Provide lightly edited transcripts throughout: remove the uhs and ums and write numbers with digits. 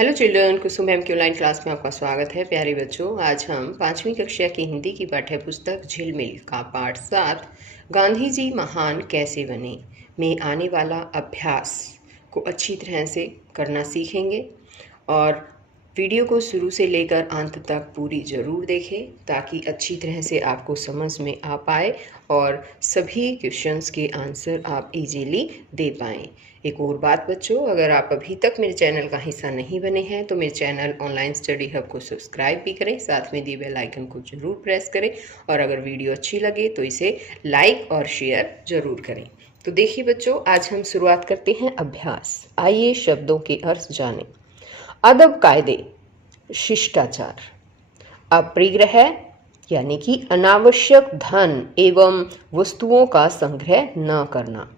Hello children, कुसुम ma'am की online class में आपका स्वागत है। प्यारे बच्चों, आज हम 5वीं कक्षा की हिंदी की पाठ्य पुस्तक झिलमिल का पाठ 7 गांधी जी महान कैसे बने में आने वाला अभ्यास को अच्छी तरह से करना सीखेंगे। और वीडियो को शुरू से लेकर अंत तक पूरी ज़रूर देखें ताकि अच्छी तरह से आपको समझ में आ पाए और सभी क्वेश्चंस के आंसर आप इजीली दे पाएँ। एक और बात बच्चों, अगर आप अभी तक मेरे चैनल का हिस्सा नहीं बने हैं तो मेरे चैनल ऑनलाइन स्टडी हब को सब्सक्राइब भी करें, साथ में दिए बेल आइकन को ज़रूर प्रेस करें और अगर वीडियो अच्छी लगे तो इसे लाइक और शेयर ज़रूर करें। तो देखिए बच्चों, आज हम शुरुआत करते हैं अभ्यास। आइए शब्दों के अर्थ जानें। अदब कायदे, शिष्टाचार। अपरिग्रह यानी कि अनावश्यक धन एवं वस्तुओं का संग्रह न करना।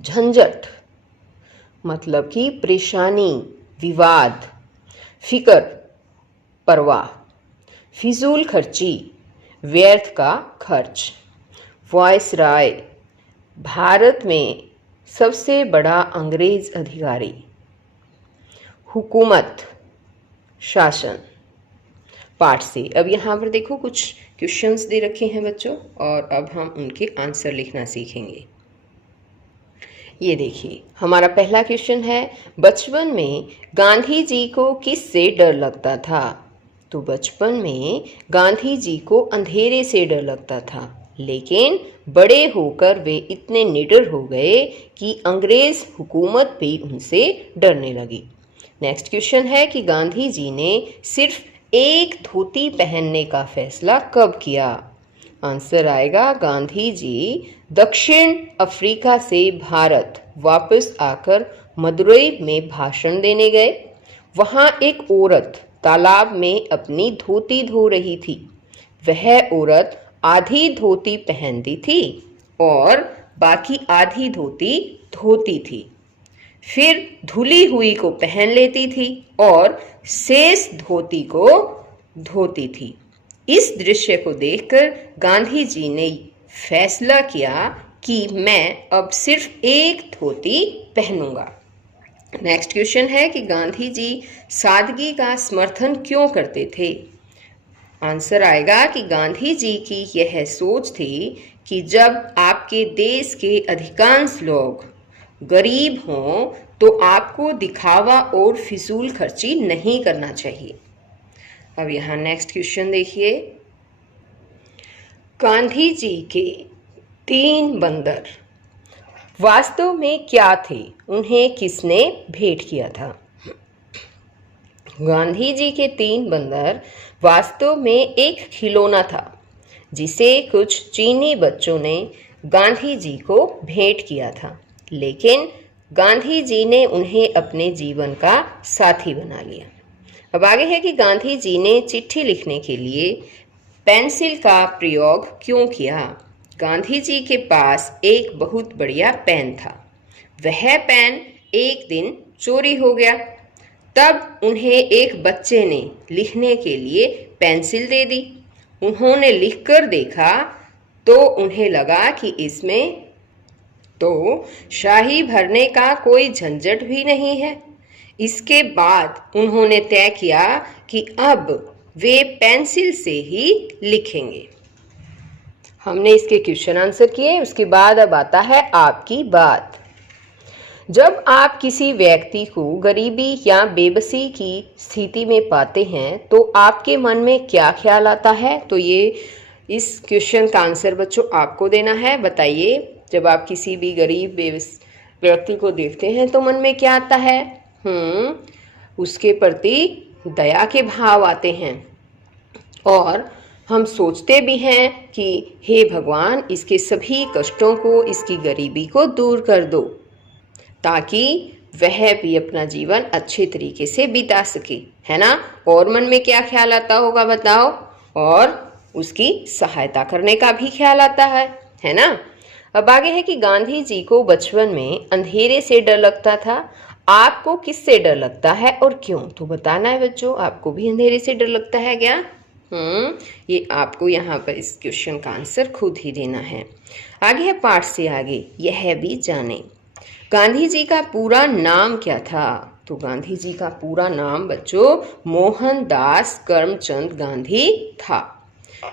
झंझट मतलब कि परेशानी, विवाद। फिक्र, परवाह। फिजूल खर्ची, व्यर्थ का खर्च। वायसराय, भारत में सबसे बड़ा अंग्रेज अधिकारी। हुकूमत, शासन। पाठ से अब यहाँ पर देखो कुछ क्वेश्चंस दे रखे हैं बच्चों और अब हम उनके आंसर लिखना सीखेंगे। ये देखिए, हमारा पहला क्वेश्चन है, बचपन में गांधी जी को किससे डर लगता था? तो बचपन में गांधी जी को अंधेरे से डर लगता था, लेकिन बड़े होकर वे इतने निडर हो गए कि अंग्रेज हुकूमत भी उनसे डरने लगी। नेक्स्ट क्वेश्चन है कि गांधी जी ने सिर्फ एक धोती पहनने का फैसला कब किया? आंसर आएगा, गांधी जी दक्षिण अफ्रीका से भारत वापस आकर मदुरई में भाषण देने गए। वहां एक औरत तालाब में अपनी धोती धो रही थी। वह औरत आधी धोती पहनती थी और बाकी आधी धोती धोती थी, फिर धुली हुई को पहन लेती थी और शेष धोती को धोती थी। इस दृश्य को देखकर गांधी जी ने फैसला किया कि मैं अब सिर्फ एक धोती पहनूंगा। नेक्स्ट क्वेश्चन है कि गांधी जी सादगी का समर्थन क्यों करते थे? आंसर आएगा कि गांधी जी की यह सोच थी कि जब आपके देश के अधिकांश लोग गरीब हों तो आपको दिखावा और फिजूल खर्ची नहीं करना चाहिए। अब यहाँ नेक्स्ट क्वेश्चन देखिए, गांधी जी के 3 बंदर वास्तव में क्या थे? उन्हें किसने भेंट किया था? गांधी जी के 3 बंदर वास्तव में एक खिलौना था जिसे कुछ चीनी बच्चों ने गांधी जी को भेंट किया था, लेकिन गांधी जी ने उन्हें अपने जीवन का साथी बना लिया। अब आगे है कि गांधी जी ने चिट्ठी लिखने के लिए पेंसिल का प्रयोग क्यों किया? गांधी जी के पास एक बहुत बढ़िया पेन था। वह पेन एक दिन चोरी हो गया। तब उन्हें एक बच्चे ने लिखने के लिए पेंसिल दे दी। उन्होंने लिखकर देखा तो उन्हें लगा कि इसमें तो शाही भरने का कोई झंझट भी नहीं है। इसके बाद उन्होंने तय किया कि अब वे पेंसिल से ही लिखेंगे। हमने इसके क्वेश्चन आंसर किए। उसके बाद अब आता है आपकी बात। जब आप किसी व्यक्ति को गरीबी या बेबसी की स्थिति में पाते हैं तो आपके मन में क्या ख्याल आता है? तो ये इस क्वेश्चन का आंसर बच्चों आपको देना है। बताइए, जब आप किसी भी गरीब व्यक्ति को देखते हैं तो मन में क्या आता है? उसके प्रति दया के भाव आते हैं और हम सोचते भी हैं कि हे भगवान, इसके सभी कष्टों को, इसकी गरीबी को दूर कर दो ताकि वह भी अपना जीवन अच्छे तरीके से बिता सके, है ना? और मन में क्या ख्याल आता होगा बताओ? और उसकी सहायता करने का भी ख्याल आता है ना? अब आगे है कि गांधी जी को बचपन में अंधेरे से डर लगता था। आपको किससे डर लगता है और क्यों? तो बताना है बच्चों, आपको भी अंधेरे से डर लगता है क्या? ये आपको यहाँ पर इस क्वेश्चन का आंसर खुद ही देना है। आगे है पाठ से आगे, यह भी जाने। गांधी जी का पूरा नाम क्या था? तो गांधी जी का पूरा नाम बच्चों मोहनदास करमचंद गांधी था।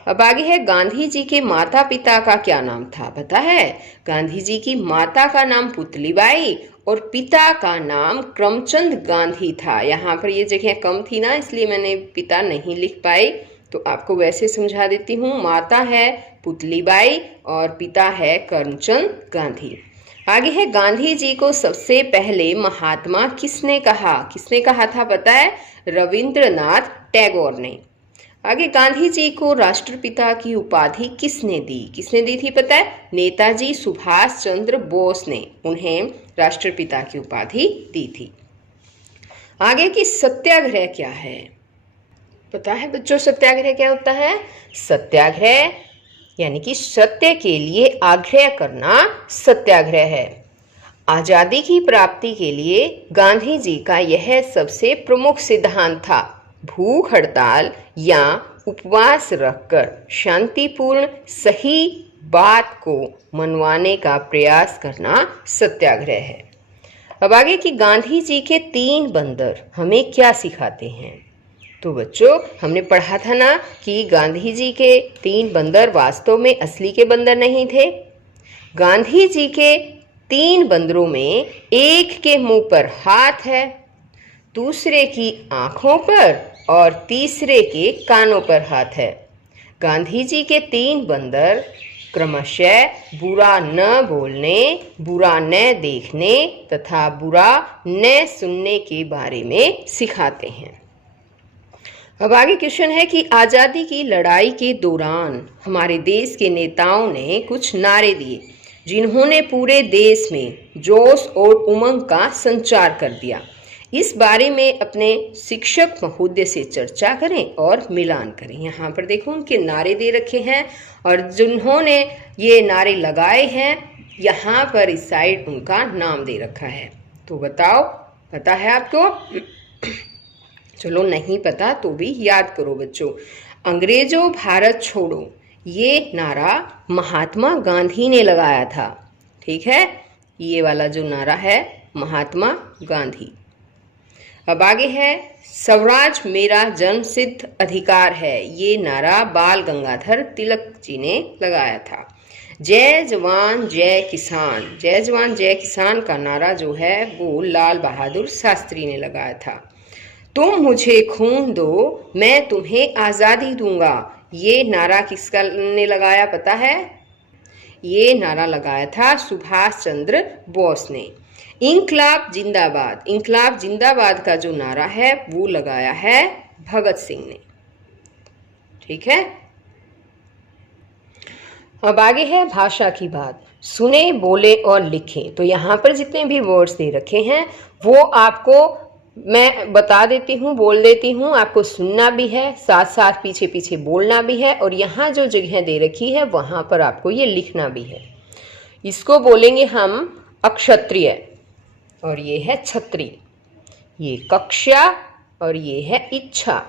अब आगे है, गांधी जी के माता पिता का क्या नाम था पता है? गांधी जी की माता का नाम पुतलीबाई और पिता का नाम करमचंद गांधी था। यहाँ पर ये जगह कम थी ना, इसलिए मैंने पिता नहीं लिख पाई, तो आपको वैसे समझा देती हूँ। माता है पुतलीबाई और पिता है करमचंद गांधी। आगे है, गांधी जी को सबसे पहले महात्मा किसने कहा? किसने कहा था पता है? रविंद्रनाथ टैगोर ने। आगे, गांधी जी को राष्ट्रपिता की उपाधि किसने दी? किसने दी थी पता है? नेताजी सुभाष चंद्र बोस ने उन्हें राष्ट्रपिता की उपाधि दी थी। आगे की सत्याग्रह क्या है पता है बच्चों? सत्याग्रह क्या होता है? सत्याग्रह यानी कि सत्य के लिए आग्रह करना सत्याग्रह है। आजादी की प्राप्ति के लिए गांधी जी का यह सबसे प्रमुख सिद्धांत था। भूख हड़ताल या उपवास रखकर शांतिपूर्ण सही बात को मनवाने का प्रयास करना सत्याग्रह है। अब आगे कि गांधी जी के 3 बंदर हमें क्या सिखाते हैं? तो बच्चों, हमने पढ़ा था ना कि गांधी जी के 3 बंदर वास्तव में असली के बंदर नहीं थे। गांधी जी के 3 बंदरों में एक के मुंह पर हाथ है, दूसरे की आंखों पर और तीसरे के कानों पर हाथ है। गांधी जी के 3 बंदर क्रमशः बुरा न बोलने, बुरा न देखने तथा बुरा न सुनने के बारे में सिखाते हैं। अब आगे क्वेश्चन है कि आज़ादी की लड़ाई के दौरान हमारे देश के नेताओं ने कुछ नारे दिए जिन्होंने पूरे देश में जोश और उमंग का संचार कर दिया। इस बारे में अपने शिक्षक महोदय से चर्चा करें और मिलान करें। यहाँ पर देखो उनके नारे दे रखे हैं और जिन्होंने ये नारे लगाए हैं यहाँ पर इस साइड उनका नाम दे रखा है। तो बताओ, पता है आपको? चलो नहीं पता तो भी याद करो बच्चों। अंग्रेजों भारत छोड़ो ये नारा महात्मा गांधी ने लगाया था। ठीक है, ये वाला जो नारा है महात्मा गांधी। अब आगे है, स्वराज मेरा जन्मसिद्ध अधिकार है, ये नारा बाल गंगाधर तिलक जी ने लगाया था। जय जवान जय किसान, जय जवान जय किसान का नारा जो है वो लाल बहादुर शास्त्री ने लगाया था। तुम मुझे खून दो मैं तुम्हें आज़ादी दूंगा, ये नारा किसका ने लगाया पता है? ये नारा लगाया था सुभाष चंद्र बोस ने। इंकलाब जिंदाबाद, इंकलाब जिंदाबाद का जो नारा है वो लगाया है भगत सिंह ने। ठीक है, अब आगे है भाषा की बात। सुने, बोले और लिखें। तो यहाँ पर जितने भी वर्ड्स दे रखे हैं वो आपको मैं बता देती हूँ, बोल देती हूँ, आपको सुनना भी है, साथ साथ पीछे पीछे बोलना भी है, और यहाँ जो जगह दे रखी है वहाँ पर आपको ये लिखना भी है। इसको बोलेंगे हम अक्षत्रिय और ये है छत्री, ये कक्षा और ये है इच्छा,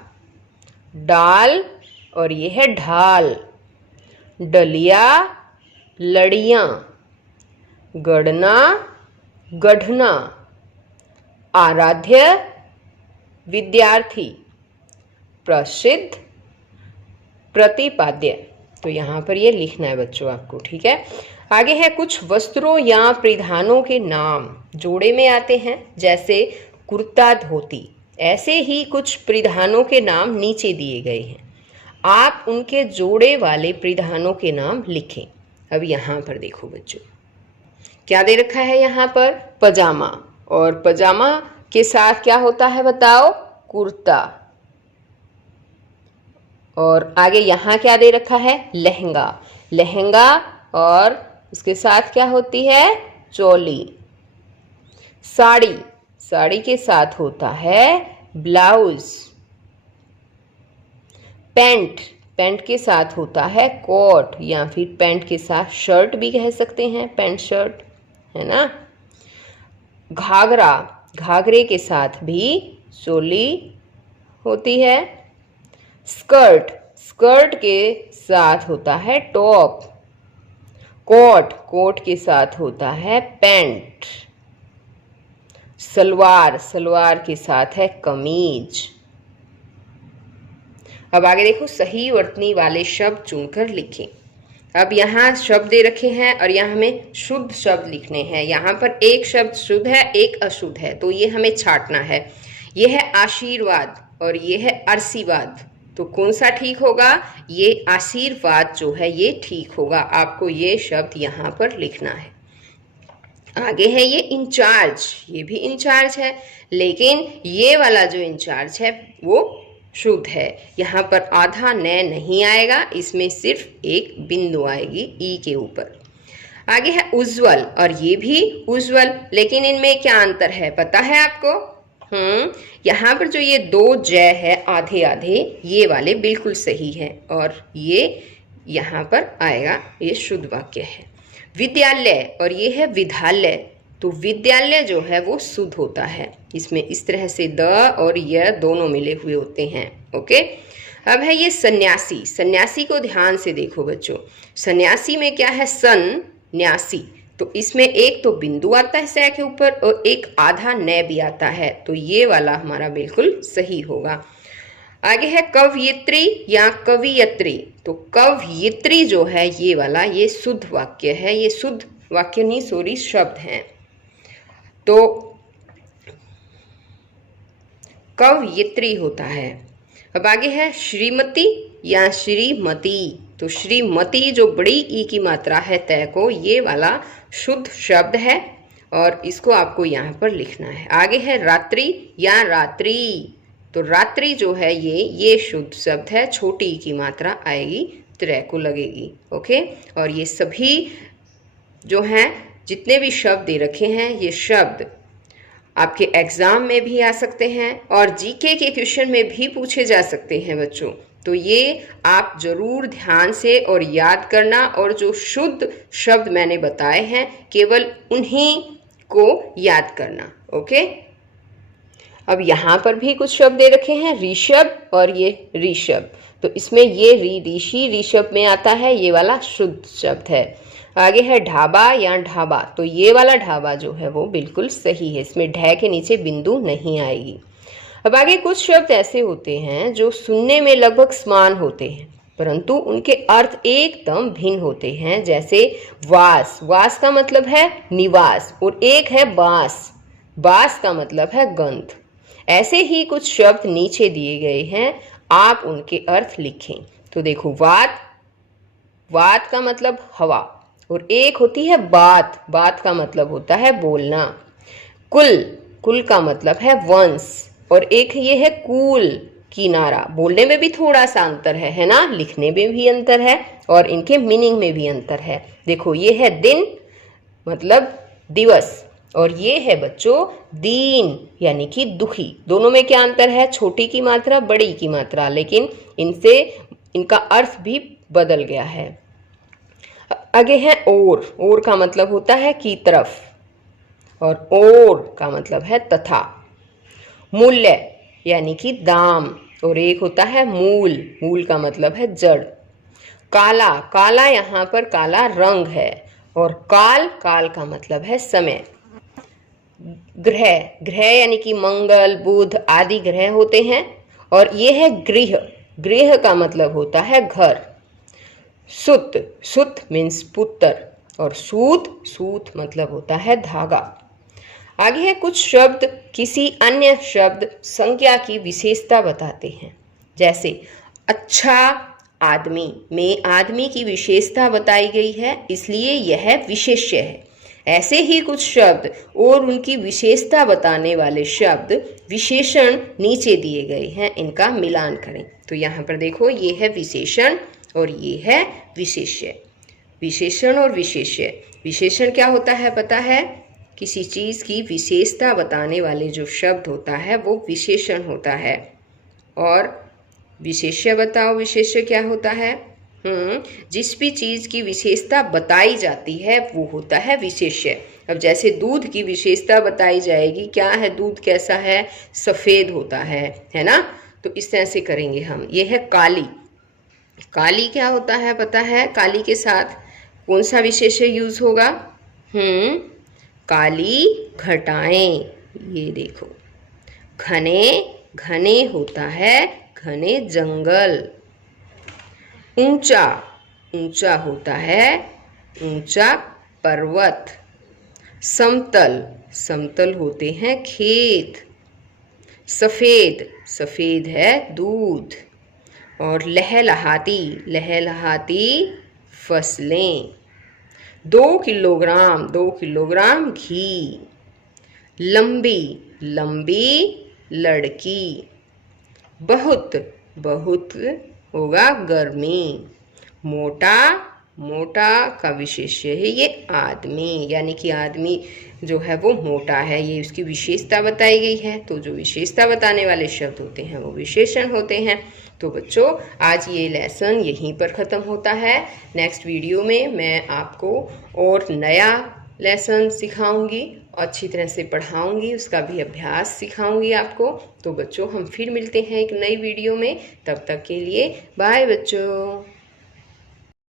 डाल और ये है ढाल, डलिया, लड़ियाँ, गढ़ना, गढ़ना, आराध्य, विद्यार्थी, प्रसिद्ध, प्रतिपाद्य। तो यहाँ पर ये लिखना है बच्चों आपको। ठीक है, आगे है कुछ वस्त्रों या परिधानों के नाम जोड़े में आते हैं, जैसे कुर्ता, धोती। ऐसे ही कुछ परिधानों के नाम नीचे दिए गए हैं, आप उनके जोड़े वाले परिधानों के नाम लिखें। अब यहाँ पर देखो बच्चों क्या दे रखा है, यहाँ पर पजामा, और पजामा के साथ क्या होता है बताओ? कुर्ता। और आगे यहाँ क्या दे रखा है? लहंगा, लहंगा और उसके साथ क्या होती है? चोली। साड़ी, साड़ी के साथ होता है ब्लाउज। पैंट, पैंट के साथ होता है कोट, या फिर पैंट के साथ शर्ट भी कह सकते हैं, पैंट शर्ट, है ना। घाघरा, घाघरे के साथ भी चोली होती है। स्कर्ट, स्कर्ट के साथ होता है टॉप। कोट, कोट के साथ होता है पैंट। सलवार, सलवार के साथ है कमीज। अब आगे देखो, सही वर्तनी वाले शब्द चुनकर लिखें। अब यहाँ शब्द दे रखे हैं और यहाँ हमें शुद्ध शब्द लिखने हैं। यहाँ पर एक शब्द शुद्ध है, एक अशुद्ध है, तो ये हमें छांटना है। ये है आशीर्वाद और ये है आशीर्वाद, तो कौन सा ठीक होगा? ये आशीर्वाद जो है ये ठीक होगा। आपको ये शब्द यहाँ पर लिखना है। आगे है ये इंचार्ज, ये भी इंचार्ज है, लेकिन ये वाला जो इंचार्ज है वो शुद्ध है। यहाँ पर आधा न नहीं आएगा, इसमें सिर्फ एक बिंदु आएगी ई के ऊपर। आगे है उज्जवल और ये भी उज्जवल, लेकिन इनमें क्या अंतर है पता है आपको? यहाँ पर जो ये दो जय है आधे आधे, ये वाले बिल्कुल सही है और ये यहाँ पर आएगा, ये शुद्ध वाक्य है। विद्यालय और ये है विद्यालय, तो विद्यालय जो है वो शुद्ध होता है। इसमें इस तरह से द और य दोनों मिले हुए होते हैं। ओके, अब है ये सन्यासी। सन्यासी को ध्यान से देखो बच्चों, सन्यासी में क्या है? सन्यासी, तो इसमें एक तो बिंदु आता है सै के ऊपर और एक आधा न भी आता है, तो ये वाला हमारा बिल्कुल सही होगा। आगे है कवयित्री या कवियत्री, तो कवयित्री जो है ये वाला ये शुद्ध वाक्य है, ये शुद्ध वाक्य नहीं सॉरी शब्द हैं। तो कवयित्री होता है। अब आगे है श्रीमती या श्रीमती, तो श्रीमती जो बड़ी ई की मात्रा है तय को, ये वाला शुद्ध शब्द है और इसको आपको यहाँ पर लिखना है। आगे है रात्रि या रात्रि, तो रात्रि जो है ये शुद्ध शब्द है, छोटी ई की मात्रा आएगी, त्रय को लगेगी। ओके, और ये सभी जो हैं जितने भी शब्द दे रखे हैं ये शब्द आपके एग्जाम में भी आ सकते हैं और जीके के क्वेश्चन में भी पूछे जा सकते हैं बच्चों। तो ये आप जरूर ध्यान से और याद करना, और जो शुद्ध शब्द मैंने बताए हैं केवल उन्हीं को याद करना। ओके, अब यहाँ पर भी कुछ शब्द दे रखे हैं, ऋषभ और ये ऋषभ, तो इसमें ये ऋषि ऋषभ में आता है, ये वाला शुद्ध शब्द है। आगे है ढाबा या ढाबा, तो ये वाला ढाबा जो है वो बिल्कुल सही है, इसमें ढ के नीचे बिंदु नहीं आएगी। अब आगे कुछ शब्द ऐसे होते हैं जो सुनने में लगभग समान होते हैं परंतु उनके अर्थ एकदम भिन्न होते हैं, जैसे वास, वास का मतलब है निवास, और एक है बास, बास का मतलब है गंध। ऐसे ही कुछ शब्द नीचे दिए गए हैं, आप उनके अर्थ लिखें। तो देखो वात, वात का मतलब हवा, और एक होती है बात, बात का मतलब होता है बोलना। कुल, कुल का मतलब है वंश, और एक ये है कूल, किनारा। बोलने में भी थोड़ा सा अंतर है ना, लिखने में भी अंतर है और इनके मीनिंग में भी अंतर है। देखो ये है दिन मतलब दिवस, और ये है बच्चों दीन यानी कि दुखी। दोनों में क्या अंतर है? छोटी की मात्रा, बड़ी की मात्रा, लेकिन इनसे इनका अर्थ भी बदल गया है। आगे है और का मतलब होता है की तरफ, और का मतलब है तथा। मूल्य यानी कि दाम, और एक होता है मूल, मूल का मतलब है जड़। काला, काला यहाँ पर काला रंग है, और काल, काल का मतलब है समय। ग्रह, ग्रह यानी कि मंगल, बुध आदि ग्रह होते हैं, और ये है गृह, गृह का मतलब होता है घर। सुत, सुत मीन्स पुत्र, और सूत, सूत मतलब होता है धागा। आगे है कुछ शब्द किसी अन्य शब्द संज्ञा की विशेषता बताते हैं, जैसे अच्छा आदमी में आदमी की विशेषता बताई गई है, इसलिए यह विशेष्य है। ऐसे ही कुछ शब्द और उनकी विशेषता बताने वाले शब्द विशेषण नीचे दिए गए हैं, इनका मिलान करें। तो यहाँ पर देखो ये है विशेषण और ये है विशेष्य। विशेषण और विशेष्य, विशेषण क्या होता है पता है? किसी चीज़ की विशेषता बताने वाले जो शब्द होता है वो विशेषण होता है। और विशेष्य बताओ, विशेष्य क्या होता है? जिस भी चीज़ की विशेषता बताई जाती है वो होता है विशेष्य। अब जैसे दूध की विशेषता बताई जाएगी, क्या है दूध कैसा है? सफ़ेद होता है ना? तो इस तरह से करेंगे हम। ये है काली, काली क्या होता है पता है? काली के साथ कौन सा विशेष्य यूज होगा? काली घटाएं, ये देखो, घने घने होता है घने जंगल। ऊंचा ऊंचा होता है ऊंचा पर्वत। समतल समतल होते हैं खेत। सफेद सफेद है दूध। और लहलहाती लहलहाती फसलें। 2 किलोग्राम घी। लंबी लंबी लड़की। बहुत बहुत होगा गर्मी। मोटा मोटा का विशेष्य है ये आदमी, यानी कि आदमी जो है वो मोटा है, ये उसकी विशेषता बताई गई है। तो जो विशेषता बताने वाले शब्द होते हैं वो विशेषण होते हैं। तो बच्चों, आज ये लेसन यहीं पर ख़त्म होता है। नेक्स्ट वीडियो में मैं आपको और नया लेसन सिखाऊंगी, अच्छी तरह से पढ़ाऊंगी, उसका भी अभ्यास सिखाऊंगी आपको। तो बच्चों, हम फिर मिलते हैं एक नई वीडियो में। तब तक के लिए बाय बच्चों।